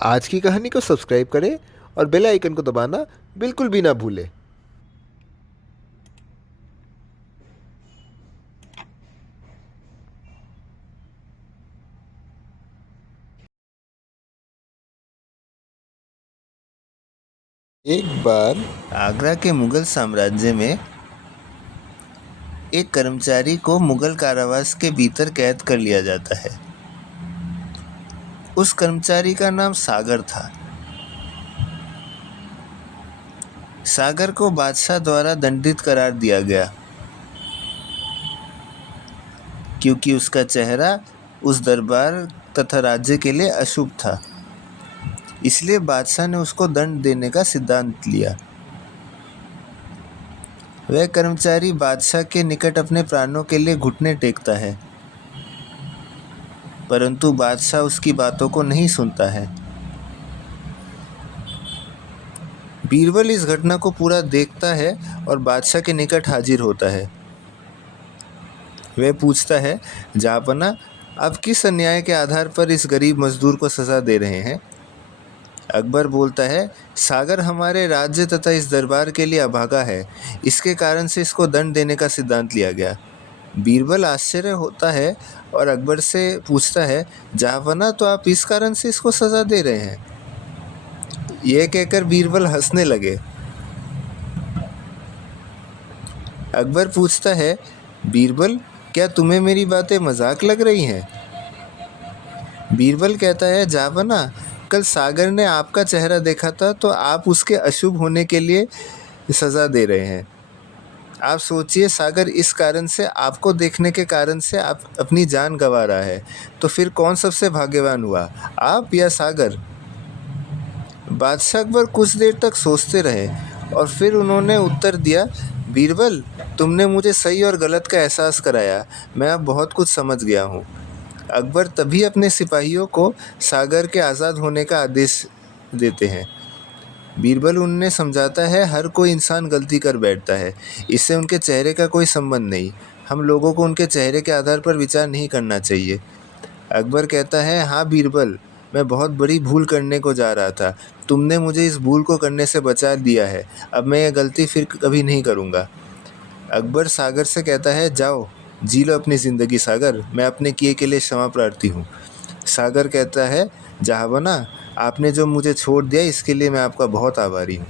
आज की कहानी को सब्सक्राइब करें और बेल आइकन को दबाना बिल्कुल भी ना भूलें। एक बार आगरा के मुगल साम्राज्य में एक कर्मचारी को मुगल कारावास के भीतर कैद कर लिया जाता है। उस कर्मचारी का नाम सागर था। सागर को बादशाह द्वारा दंडित करार दिया गया क्योंकि उसका चेहरा उस दरबार तथा राज्य के लिए अशुभ था। इसलिए बादशाह ने उसको दंड देने का सिद्धांत लिया। वह कर्मचारी बादशाह के निकट अपने प्राणों के लिए घुटने टेकता है, परंतु बादशाह उसकी बातों को नहीं सुनता है। बीरबल इस घटना को पूरा देखता है और बादशाह के निकट हाजिर होता है। वह पूछता है, जहाँपना, आप किस अन्याय के आधार पर इस गरीब मजदूर को सज़ा दे रहे हैं? अकबर बोलता है, सागर हमारे राज्य तथा इस दरबार के लिए अभागा है, इसके कारण से इसको दंड देने का सिद्धांत लिया गया। बीरबल आश्चर्य होता है और अकबर से पूछता है, जहाँपना, तो आप इस कारण से इसको सज़ा दे रहे हैं? यह कहकर बीरबल हंसने लगे। अकबर पूछता है, बीरबल, क्या तुम्हें मेरी बातें मजाक लग रही हैं? बीरबल कहता है, जहाँपना, कल सागर ने आपका चेहरा देखा था तो आप उसके अशुभ होने के लिए सज़ा दे रहे हैं। आप सोचिए, सागर इस कारण से, आपको देखने के कारण से आप अपनी जान गंवा रहा है, तो फिर कौन सबसे भाग्यवान हुआ, आप या सागर? बादशाह अकबर कुछ देर तक सोचते रहे और फिर उन्होंने उत्तर दिया, बीरबल, तुमने मुझे सही और गलत का एहसास कराया। मैं अब बहुत कुछ समझ गया हूँ। अकबर तभी अपने सिपाहियों को सागर के आज़ाद होने का आदेश देते हैं। बीरबल उन्हें समझाता है, हर कोई इंसान गलती कर बैठता है, इससे उनके चेहरे का कोई संबंध नहीं। हम लोगों को उनके चेहरे के आधार पर विचार नहीं करना चाहिए। अकबर कहता है, हाँ बीरबल, मैं बहुत बड़ी भूल करने को जा रहा था। तुमने मुझे इस भूल को करने से बचा दिया है। अब मैं यह गलती फिर कभी नहीं करूँगा। अकबर सागर से कहता है, जाओ जी लो अपनी ज़िंदगी सागर, मैं अपने किए के लिए क्षमा प्रार्थी हूँ। सागर कहता है, जहाँपना, आपने जो मुझे छोड़ दिया इसके लिए मैं आपका बहुत आभारी हूँ।